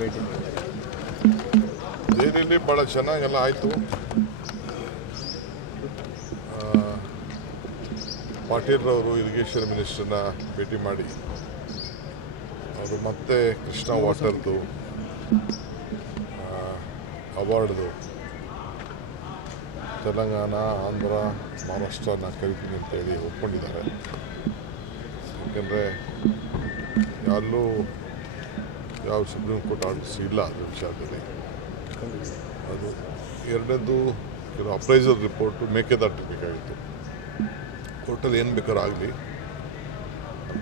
ಭೇಟಿ ದೆಹಲಿಯಲ್ಲಿ ಭಾಳ ಚೆನ್ನಾಗೆಲ್ಲ ಆಯಿತು. ಪಾಟೀಲ್ರವರು ಇರಿಗೇಷನ್ ಮಿನಿಸ್ಟರ್ನ ಭೇಟಿ ಮಾಡಿ. ಅವರು ಮತ್ತೆ ಕೃಷ್ಣ ವಾಟರ್ದು ಅವಾರ್ಡ್ದು ತೆಲಂಗಾಣ, ಆಂಧ್ರ, ಮಹಾರಾಷ್ಟ್ರನ ಕರಿತೀನಿ ಅಂತೇಳಿ ಒಪ್ಕೊಂಡಿದ್ದಾರೆ. ಯಾಕೆಂದರೆ ಯಾರಲ್ಲೂ ಯಾವ ಸುಪ್ರೀಂ ಕೋರ್ಟ್ ಆರ್ಡರ್ಸ್ ಇಲ್ಲ ಅದ್ರ ವಿಚಾರದಲ್ಲಿ. ಅದು ಎರಡನೇದು ಕೆಲವು ಅಪ್ರೈಸರ್ ರಿಪೋರ್ಟು ಮೇಕೆದಾಟು ಬೇಕಾಗಿತ್ತು ಕೋರ್ಟಲ್ಲಿ ಏನು ಬೇಕಾದ್ರೂ ಆಗಲಿ.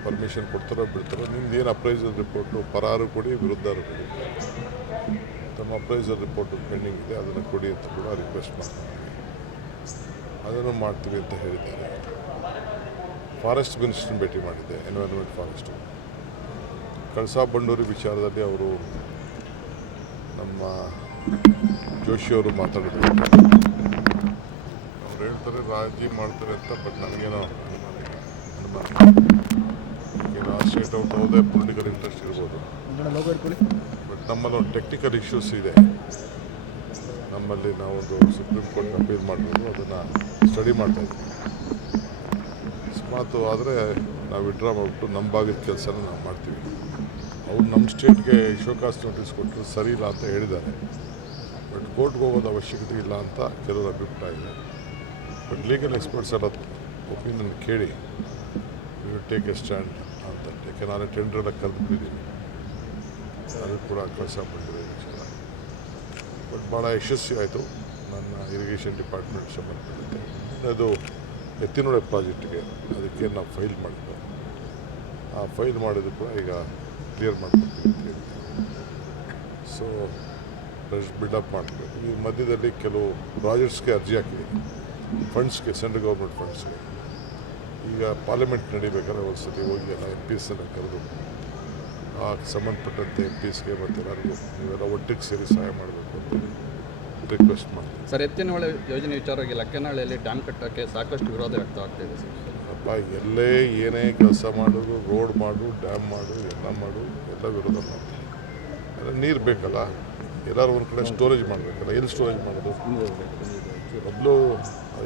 ಪರ್ಮಿಷನ್ ಕೊಡ್ತಾರೋ ಬಿಡ್ತಾರೋ, ನಿಮ್ದು ಏನು ಅಪ್ರೈಸರ್ ರಿಪೋರ್ಟು ಪರಾರು ಕೊಡಿ ವಿರುದ್ಧರು ಕೊಡಿ. ತಮ್ಮ ಅಪ್ರೈಸರ್ ರಿಪೋರ್ಟ್ ಪೆಂಡಿಂಗ್ ಇದೆ, ಅದನ್ನು ಕೊಡಿ ಅಂತ ಕೂಡ ರಿಕ್ವೆಸ್ಟ್ ಮಾಡ್ತಾರೆ. ಅದನ್ನು ಮಾಡ್ತೀವಿ ಅಂತ ಹೇಳಿದ್ದಾರೆ. ಫಾರೆಸ್ಟ್ ಮಿನಿಸ್ಟ್ರನ್ನ ಭೇಟಿ ಮಾಡಿದ್ದೆ, ಎನ್ವೈರನ್ಮೆಂಟ್ ಫಾರೆಸ್ಟು. ಕಳಸಾ ಬಂಡೂರಿ ವಿಚಾರದಲ್ಲಿ ಅವರು ನಮ್ಮ ಜೋಶಿಯವರು ಮಾತಾಡಿದ್ರು. ಅವ್ರು ಹೇಳ್ತಾರೆ, ರಾಜಿ ಮಾಡ್ತಾರೆ ಅಂತ ಬಟ್ ನನಗೇನೋ ಅನುಮಾನ ಏನೋ ಸ್ಟೇಟ್ ಔಟ್ ಯಾವುದೇ ಪೊಲಿಟಿಕಲ್ ಇಂಟ್ರೆಸ್ಟ್ ಇರ್ಬೋದು. ಬಟ್ ನಮ್ಮಲ್ಲಿ ಒಂದು ಟೆಕ್ನಿಕಲ್ ಇಶ್ಯೂಸ್ ಇದೆ. ನಮ್ಮಲ್ಲಿ ನಾವೊಂದು ಸುಪ್ರೀಂ ಕೋರ್ಟ್ ಅಪೀಲ್ ಮಾಡ್ಬೋದು, ಅದನ್ನು ಸ್ಟಡಿ ಮಾಡ್ತಾ ಇದ್ದೀವಿ ಅಕಸ್ಮಾತು ಆದರೆ ನಾವು ವಿಡ್ರಾ ಮಾಡಿಬಿಟ್ಟು ನಮ್ಮ ಭಾಗದ ಕೆಲಸನ ನಾವು ಮಾಡ್ತೀವಿ. ಅವ್ರು ನಮ್ಮ ಸ್ಟೇಟ್ಗೆ ಶೋಕಾಸ್ ನೋಟಿಸ್ ಕೊಟ್ಟರು ಸರಿ ಇಲ್ಲ ಅಂತ ಹೇಳಿದ್ದಾರೆ. ಬಟ್ ಕೋರ್ಟ್ಗೆ ಹೋಗೋದು ಅವಶ್ಯಕತೆ ಇಲ್ಲ ಅಂತ ಕೆಲವರ ಅಭಿಪ್ರಾಯ ಇದೆ. ಬಟ್ ಲೀಗಲ್ ಎಕ್ಸ್ಪರ್ಟ್ಸ್ ಎಲ್ಲ ಒಪಿನಿಯನ್ ಕೇಳಿ ಟೇಕ್ ಎ ಸ್ಟ್ಯಾಂಡ್ ಅಂತ ಟೇಕ್ ನಾನು ಟೆಂಡರ್ ಎಲ್ಲ ಕರೆದು ಬಿಟ್ಟಿದ್ದೀನಿ ಅದು ಕೂಡ ಕೆಲಸ ವಿಚಾರ ಬಟ್ ಭಾಳ ಯಶಸ್ವಿ ಆಯಿತು. ನನ್ನ ಇರಿಗೇಷನ್ ಡಿಪಾರ್ಟ್ಮೆಂಟ್ ಸಂಬಂಧಪಟ್ಟಂತೆ. ಅದು ಎತ್ತಿನೊಳೆ ಪ್ರಾಜೆಕ್ಟ್ಗೆ ಅದಕ್ಕೆ ನಾವು ಫೈಲ್ ಮಾಡಿದ್ವಿ ಆ ಫೈಲ್ ಮಾಡಿದ್ರು ಕೂಡ ಈಗ ಕ್ಲಿಯರ್ ಮಾಡ್ಕೊಡ್ತೀವಿ ಸೊ ರಶ್ ಬಿಲ್ಡಪ್ ಮಾಡಬೇಕು. ಈ ಮಧ್ಯದಲ್ಲಿ ಕೆಲವು ಪ್ರಾಜೆಕ್ಟ್ಸ್ಗೆ ಅರ್ಜಿ ಹಾಕಿದೆ. ಫಂಡ್ಸ್ಗೆ ಸೆಂಟ್ರಲ್ ಗೌರ್ಮೆಂಟ್ ಫಂಡ್ಸ್ಗೆ ಈಗ ಪಾರ್ಲಿಮೆಂಟ್ ನಡಿಬೇಕಾದ್ರೆ ಒಂದು ಸತಿ ಹೋಗಿ ಎಲ್ಲ ಎಂ ಪಿ ಕರೆದು, ಆ ಸಂಬಂಧಪಟ್ಟಂತೆ ಎಂ ಪಿ ಎಸ್ಗೆ ಮತ್ತು ಎಲ್ಲರಿಗೂ ನೀವೆಲ್ಲ ಒಟ್ಟಿಗೆ ಸೇರಿ ಸಹಾಯ ಮಾಡಬೇಕು ಅಂತ ರಿಕ್ವೆಸ್ಟ್ ಮಾಡ್ತೀನಿ. ಸರ್ ಎತ್ತಿನಹೊಳೆ ಯೋಜನೆ ವಿಚಾರವಾಗಿ ಲಕ್ಕನಹಳ್ಳಿಯಲ್ಲಿ ಡ್ಯಾಮ್ ಕಟ್ಟೋಕ್ಕೆ ಸಾಕಷ್ಟು ವಿರೋಧ ವ್ಯಕ್ತವಾಗ್ತಿದೆ ಸರ್. ಅಪ್ಪ, ಎಲ್ಲೇ ಏನೇ ಕೆಲಸ ಮಾಡೋದು ರೋಡ್ ಮಾಡು, ಡ್ಯಾಮ್ ಮಾಡು, ಎಲ್ಲ ಮಾಡು, ಎಲ್ಲ ವಿರೋಧ ಮಾಡ್ತೀವಿ. ನೀರು ಬೇಕಲ್ಲ? ಎಲ್ಲರೂ ಒಂದು ಕಡೆ ಸ್ಟೋರೇಜ್ ಮಾಡಬೇಕಲ್ಲ? ಎಲ್ಲಿ ಸ್ಟೋರೇಜ್ ಮಾಡೋದು? ಮೊದಲು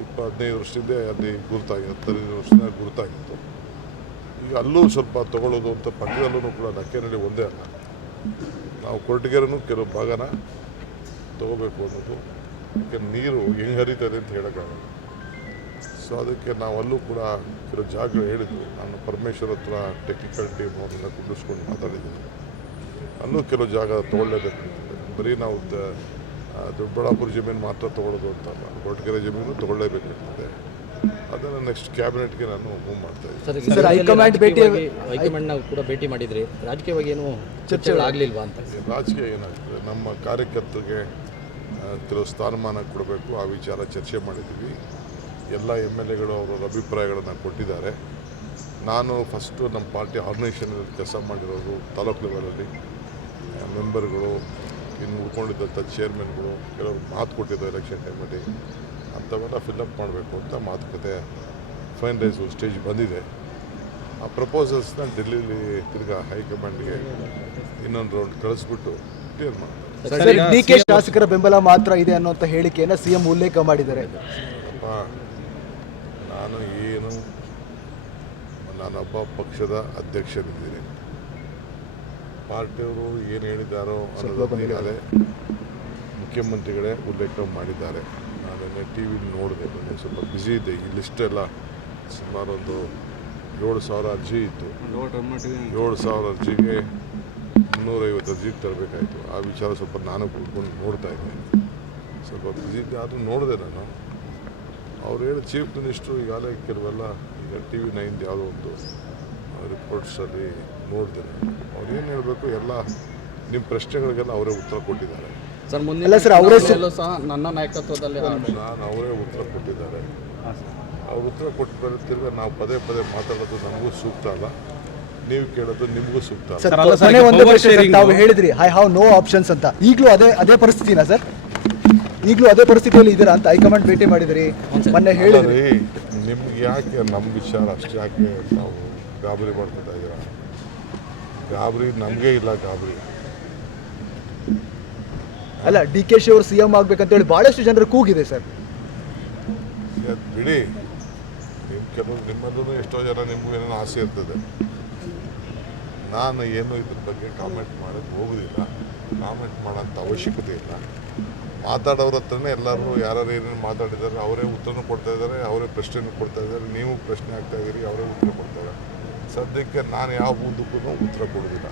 ಇಪ್ಪ ಹದಿನೈದು ವರ್ಷದಿಂದ ಅಲ್ಲಿ ಗುರುತಾಗಿ ಹತ್ತೈದು ವರ್ಷದಿಂದ ಗುರುತಾಗಿತ್ತು. ಈಗ ಅಲ್ಲೂ ಸ್ವಲ್ಪ ತಗೊಳ್ಳೋದು ಅಂತ ಪಕ್ಕದಲ್ಲೂ ಕೂಡ ಲಕ್ಕೇನಹಳ್ಳಿ ಒಂದೇ ಅಲ್ಲ. ನಾವು ಕೊರಟಗೆರೂ ಕೆಲವು ಭಾಗನ ತಗೋಬೇಕು ಅನ್ನೋದು. ಯಾಕೆ ನೀರು ಹೆಂಗೆ ಹರಿತದೆ ಅಂತ ಹೇಳೋಕ್ಕಾಗಲ್ಲ. ಸೊ ಅದಕ್ಕೆ ನಾವಲ್ಲೂ ಕೂಡ ಕೆಲವು ಜಾಗ ಹೇಳಿದ್ವಿ. ನಾನು ಪರಮೇಶ್ವರ್ ಹತ್ರ ಟೆಕ್ನಿಕಲ್ ಟೀಮ್ ಅವ್ರನ್ನ ಕುಂಡಿಸ್ಕೊಂಡು ಮಾತಾಡಿದ್ದೀನಿ. ಅಲ್ಲೂ ಕೆಲವು ಜಾಗ ತೊಗೊಳ್ಳೇಬೇಕು ಬರೀ ನಾವು ದೊಡ್ಡಬಳ್ಳಾಪುರ ಜಮೀನು ಮಾತ್ರ ತೊಗೊಳೋದು ಅಂತಲ್ಲ ಕೊರಟಗೆರೆ ಜಮೀನು ತೊಗೊಳ್ಳೇಬೇಕಿರ್ತದೆ ಅದನ್ನು ನೆಕ್ಸ್ಟ್ ಕ್ಯಾಬಿನೆಟ್ಗೆ ನಾನು ಮೂವ್ ಮಾಡ್ತಾ ಇದ್ದೀನಿ. ಹೈಕಮಾಂಡ್ ಭೇಟಿ- ಕೂಡ ಭೇಟಿ ಮಾಡಿದ್ರಿ. ರಾಜಕೀಯವಾಗಿ ಏನು ಚರ್ಚೆಗಳಾಗಲಿಲ್ವಾ ಅಂತ? ರಾಜಕೀಯ ಏನಾಗ್ತದೆ? ನಮ್ಮ ಕಾರ್ಯಕರ್ತರಿಗೆ ಕೆಲವು ಸ್ಥಾನಮಾನ ಕೊಡಬೇಕು ಆ ವಿಚಾರ ಚರ್ಚೆ ಮಾಡಿದ್ದೀವಿ ಎಲ್ಲ ಎಂ ಎಲ್ ಎಗಳು ಅವರವ್ರ ಅಭಿಪ್ರಾಯಗಳನ್ನು ಕೊಟ್ಟಿದ್ದಾರೆ. ನಾನು ಫಸ್ಟು ನಮ್ಮ ಪಾರ್ಟಿ ಆರ್ಗನೈಸೇಷನಲ್ಲಿ ಕೆಲಸ ಮಾಡಿರೋದು ತಾಲೂಕು ಲೆವೆಲಲ್ಲಿ ಮೆಂಬರ್ಗಳು ಇನ್ನು ಉಳ್ಕೊಂಡಿದ್ದಂಥ ಚೇರ್ಮನ್ಗಳು ಕೆಲವರು ಮಾತು ಕೊಟ್ಟಿದ್ದು ಎಲೆಕ್ಷನ್ ಟೈಮಲ್ಲಿ ಅಂಥವೆಲ್ಲ ಫಿಲ್ಅಪ್ ಮಾಡಬೇಕು ಅಂತ ಮಾತುಕತೆ ಫೈನಲೈಸ್ ಸ್ಟೇಜ್ ಬಂದಿದೆ. ಆ ಪ್ರಪೋಸಲ್ಸ್ನ ಡೆಲ್ಲಿಲಿ ತಿರ್ಗಾ ಹೈಕಮಾಂಡ್ಗೆ ಇನ್ನೊಂದು ರೌಂಡ್ ಕಳಿಸ್ಬಿಟ್ಟು ಕ್ಲಿಯರ್ ಮಾಡ್ತಾರೆ ಸರ್ ಡಿ ಕೆ ಶಾಸಕರ ಬೆಂಬಲ ಮಾತ್ರ ಇದೆ ಅನ್ನುವಂಥ ಹೇಳಿಕೆಯನ್ನ ಸಿಎಂ ಉಲ್ಲೇಖ ಮಾಡಿದ್ದಾರೆ. ನಾನು ಏನು ನಾನೊಬ್ಬ ಪಕ್ಷದ ಅಧ್ಯಕ್ಷನಿದ್ದೀನಿ. ಪಾರ್ಟಿಯವರು ಏನು ಹೇಳಿದ್ದಾರೋ ಅನ್ನೋದು ಈಗಾಗಲೇ ಮುಖ್ಯಮಂತ್ರಿಗಳೇ ಉಲ್ಲೇಖ ಮಾಡಿದ್ದಾರೆ. ನಾನು ಟಿ ವಿಲಿ ನೋಡಿದೆ ನನಗೆ ಸ್ವಲ್ಪ ಬ್ಯುಸಿ ಇದೆ ಈ ಲಿಸ್ಟ್ ಎಲ್ಲ ಸುಮಾರು ಒಂದು ಏಳು ಸಾವಿರ ಅರ್ಜಿ ಇತ್ತು. ಏಳು ಸಾವಿರ ಅರ್ಜಿಗೆ ಮುನ್ನೂರೈವತ್ತು ಅರ್ಜಿ ತರಬೇಕಾಯಿತು. ಆ ವಿಚಾರ ಸ್ವಲ್ಪ ನಾನು ಕೂತ್ಕೊಂಡು ನೋಡ್ತಾ ಇದ್ದೆ. ಸ್ವಲ್ಪ ಬ್ಯುಸಿ ಇದೆ ಆದರೂ ನೋಡಿದೆ ನಾನು. ಅವ್ರು ಹೇಳಿ ಚೀಫ್ ಮಿನಿಸ್ಟ್ರು ಈಗಾಗಲೇ ಕೆಲವೆಲ್ಲ ಈಗ ಟಿ ವಿ ನೈನ್ ಯಾವುದೋ ಒಂದು ರಿಪೋರ್ಟ್ಸಲ್ಲಿ ನೋಡಿದೆ ಅವ್ರು ಏನು ಹೇಳಬೇಕು ಎಲ್ಲ ನಿಮ್ಮ ಪ್ರಶ್ನೆಗಳಿಗೆಲ್ಲ ಅವರೇ ಉತ್ತರ ಕೊಟ್ಟಿದ್ದಾರೆ. ಸರ್ ಮುಂದಿನ ಅಲ್ಲ ಸರ್, ಅವರೇ ಸಹ ನನ್ನ ನಾಯಕತ್ವದಲ್ಲಿ ನಾನು ಅವರೇ ಉತ್ತರ ಕೊಟ್ಟಿದ್ದಾರೆ. ಅವ್ರು ಉತ್ತರ ಕೊಟ್ಟು ಬರುತ್ತಿರುವ ನಾವು ಪದೇ ಪದೇ ಮಾತಾಡೋದು ನಮಗೂ ಸೂಕ್ತ ಅಲ್ಲ. ನೀವು ಕೇಳೋದು ನಿಮಗೂ ಸೂಕ್ತ ತಾವು ಹೇಳಿದ್ರಿ ಐ ಹಾವ್ ನೋ ಆಪ್ಷನ್ಸ್ ಅಂತ. ಈಗಲೂ ಅದೇ ಅದೇ ಪರಿಸ್ಥಿತಿನಾ ಸರ್? ಈಗಲೂ ಅದೇ ಪರಿಸ್ಥಿತಿಯಲ್ಲಿ ಇದ್ದೀರಾ ಅಂತ ಹೈಕಮಾಂಡ್ ಭೇಟಿ ಮಾಡಿದ್ರಿ? ಮೊನ್ನೆ ಹೇಳಿದ್ರಿ. ನಿಮ್ಗೆ ಯಾಕೆ ನಮ್ಮ ವಿಚಾರ ಅಷ್ಟು ಯಾಕೆ ನಾವು ಗಾಬರಿ ಮಾಡ್ಕೊತಾ ಇದ್ದೀರಾ? ಗಾಬರಿ ನಮಗೆ ಇಲ್ಲ ಗಾಬರಿ. ಅಲ್ಲ ಡಿ ಕೆ ಶಿ ಅವರು ಸಿ ಎಂ ಆಗ್ಬೇಕಂತ ಹೇಳಿ ಬಹಳಷ್ಟು ಜನರು ಕೂಗಿದೆ ಸರ್. ಬಿಡಿ. ನಿಮ್ಮ ಕೆಲವು ನಿಮ್ಮಲ್ಲೂ ಎಷ್ಟೋ ಜನ ನಿಮಗೂ ಏನೋ ಆಸೆ ಇರ್ತದೆ. ನಾನು ಏನು ಇದ್ರ ಬಗ್ಗೆ ಕಾಮೆಂಟ್ ಮಾಡೋಕ್ಕೆ ಹೋಗೋದಿಲ್ಲ. ಕಾಮೆಂಟ್ ಮಾಡೋಂಥ ಅವಶ್ಯಕತೆ ಇಲ್ಲ. ಮಾತಾಡೋರ ಹತ್ರನೇ ಎಲ್ಲರೂ ಯಾರು ಏನೇನು ಮಾತಾಡಿದ್ದಾರೆ ಅವರೇ ಉತ್ತರನೂ ಕೊಡ್ತಾ ಇದ್ದಾರೆ ಅವರೇ ಪ್ರಶ್ನೆಯನ್ನು ಕೊಡ್ತಾ ಇದ್ದಾರೆ ನೀವು ಪ್ರಶ್ನೆ ಆಗ್ತಾ ಇದ್ದೀರಿ ಅವರೇ ಉತ್ತರ ಕೊಡ್ತಾರೆ. ಸದ್ಯಕ್ಕೆ ನಾನು ಯಾವ ಉದ್ದಕ್ಕೂ ಉತ್ತರ ಕೊಡೋದಿಲ್ಲ.